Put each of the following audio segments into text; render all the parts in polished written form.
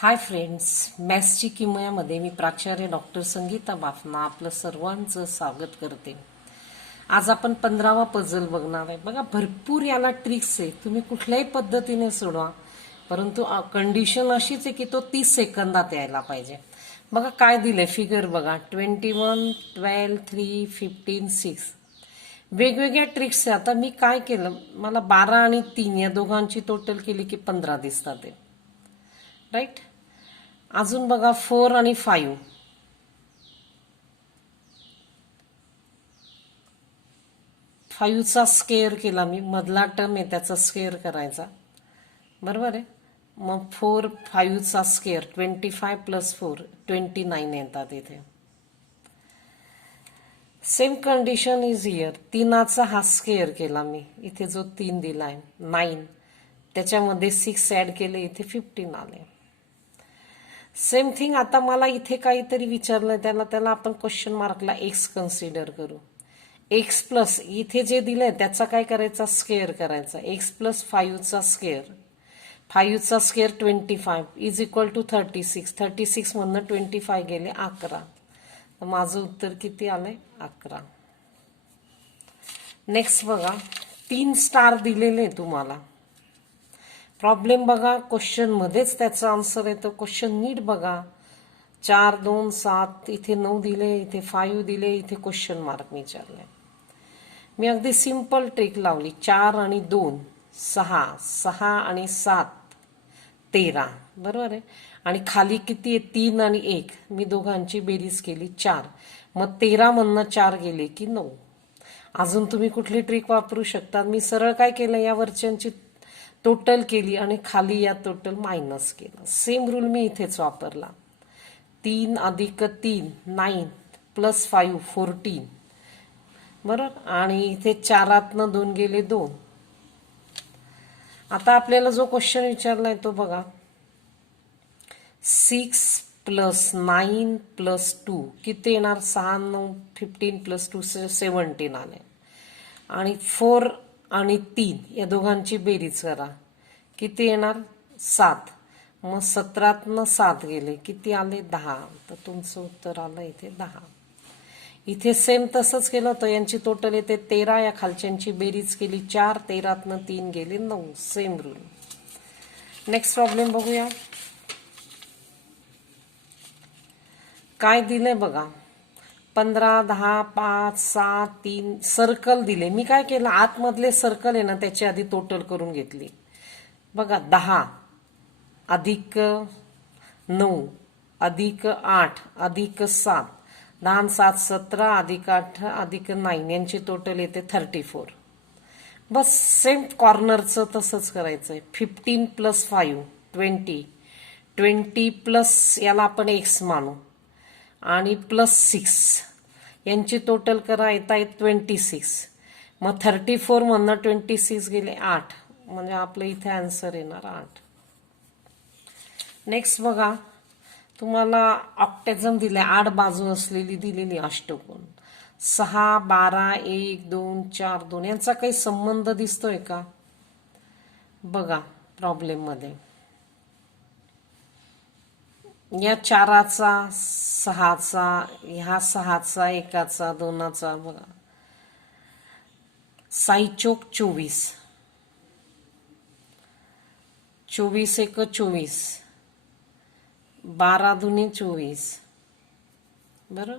Hi friends, मॅथ्सची किमयामध्ये मी प्राचार्य doctor Sangeeta Bafna आपलं सर्वांचं स्वागत करते. आज आपण 15वा पझल बघणार आहे. बघा, भरपूर याला ट्रिक्स आहे, तुम्ही कुठल्याही पद्धतीने सोडवा, परंतु कंडिशन अशीच आहे की तो 30 सेकंदात यायला पाहिजे. बघा काय दिलंय फिगर, बघा 21, 12, 3, 15, 6 वेगवेगळ्या ट्रिक्स आहे. आता मी काय केलं, मला 12 आणि 3 या दोघांची टोटल केली की 15 दिसतात ते, राईट. अजून बघा 4 आणि 5, 5चा स्क्वेअर केला मी, मधला टर्म आहे त्याचा स्क्वेअर करायचा, बरोबर आहे. मग 4, 5चा स्क्वेअर 25 प्लस 4 29 येतात इथे. Same condition is here. 3चा हा स्क्वेअर केला मी, इथे जो 3 दिलाय 9, त्याच्यामध्ये 6 ऍड केले, इथे 15 आले. Same thing. आता मला इथे काहीतरी विचारलंय, त्याला आपण क्वेश्चन मार्कला एक्स कन्सिडर करू. एक्स प्लस इथे जे दिलंय त्याचा काय करायचा, स्क्वेअर करायचा. एक्स प्लस 5चा स्क्वेअर, 5चा स्क्वेअर 25 इज इक्वल टू 36. 36 मधनं 25 गेले 11, तर माझं उत्तर किती आलंय, 11. नेक्स्ट बघा, 3 स्टार दिलेले तुम्हाला. प्रॉब्लेम बघा, क्वेश्चन मध्येच त्याचा आन्सर येतो. क्वेश्चन नीट बघा. 4, 2, 7, इथे 9 दिले, इथे 5 दिले, इथे क्वेश्चन मार्क विचारले. मी अगदी सिंपल ट्रिक लावली. 4 आणि 2 6, 6 आणि 7 13, बरोबर आहे. आणि खाली किती आहे, 3 आणि 1, मी दोघांची बेरीज केली 4, मग 13 मधनं 4 गेले की 9. अजून तुम्ही कुठली ट्रिक वापरू शकता. मी सरळ काय केलं, या वरच्यांची टोटल केली आणि खाली या टोटल मायनस केलं. सेम रूल मी इथेच वापरला. 3 अधिक 3 9 प्लस 5 14, बरोबर. आणि इथे 4तनं 2 गेले 2. आता आपल्याला जो क्वेश्चन विचारलाय तो बघा, 6 प्लस 9 प्लस 2 किती येणार, 6 9 15 प्लस 2 17 आले. आणि 4 आणि 3 या दोघांची बेरीज करा, किती येणार, 7. मग 17तनं 7 गेले, किती आले, 10. तर तुमचं उत्तर आलं इथे 10. इथे सेम तसंच केलं होतं. यांची टोटल येते 13, या खालच्यांची बेरीज केली 4, 13तनं 3 गेले 9. Same rule. नेक्स्ट प्रॉब्लेम बघूया. काय दिलंय बघा, 15, 10, 5, 7, 3 सर्कल दिले. मी काय केलं, आतमधले सर्कल आहे ना त्याची आधी टोटल करून घेतली. बघा 10 अधिक 9 अधिक 8 अधिक 7, 10 7 17 अधिक 8 अधिक 9 यांची टोटल येते 34. बस सेम कॉर्नरचं तसंच करायचंय. 15 प्लस 5 20, 20 प्लस याला आपण एक्स मानू, आणि प्लस 6 यांची टोटल करा, येत आहे 26. मग 34 मधनं 26 गेले 8, म्हणजे आपलं इथे आन्सर येणार 8. नेक्स्ट बघा, तुम्हाला ऑक्टॅझम दिले, 8 बाजू असलेली दिलेली अष्टकोन. 6 12 1 2 4 2 यांचा काही संबंध दिसतोय का, बघा प्रॉब्लेम मध्ये. या 4चा 6चा, ह्या 6चा 1चा 2चा, बघा 6 चोक 24, 24 1 24, 12 दुने 24, बरोबर.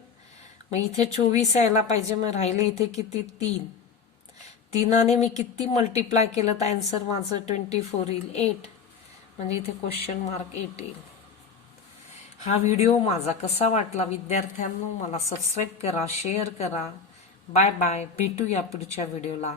मग इथे 24 यायला पाहिजे, मग राहिले इथे किती, 3. 3ने मी किती मल्टिप्लाय केलं तर आन्सर माझं 24 येईल, 8. म्हणजे इथे क्वेश्चन मार्क 8 येईल. हा व्हिडिओ माझा कसा वाटला विद्यार्थ्यांनो, मला सबस्क्राईब करा, शेअर करा. बाय बाय, भेटूया पुढच्या व्हिडिओला.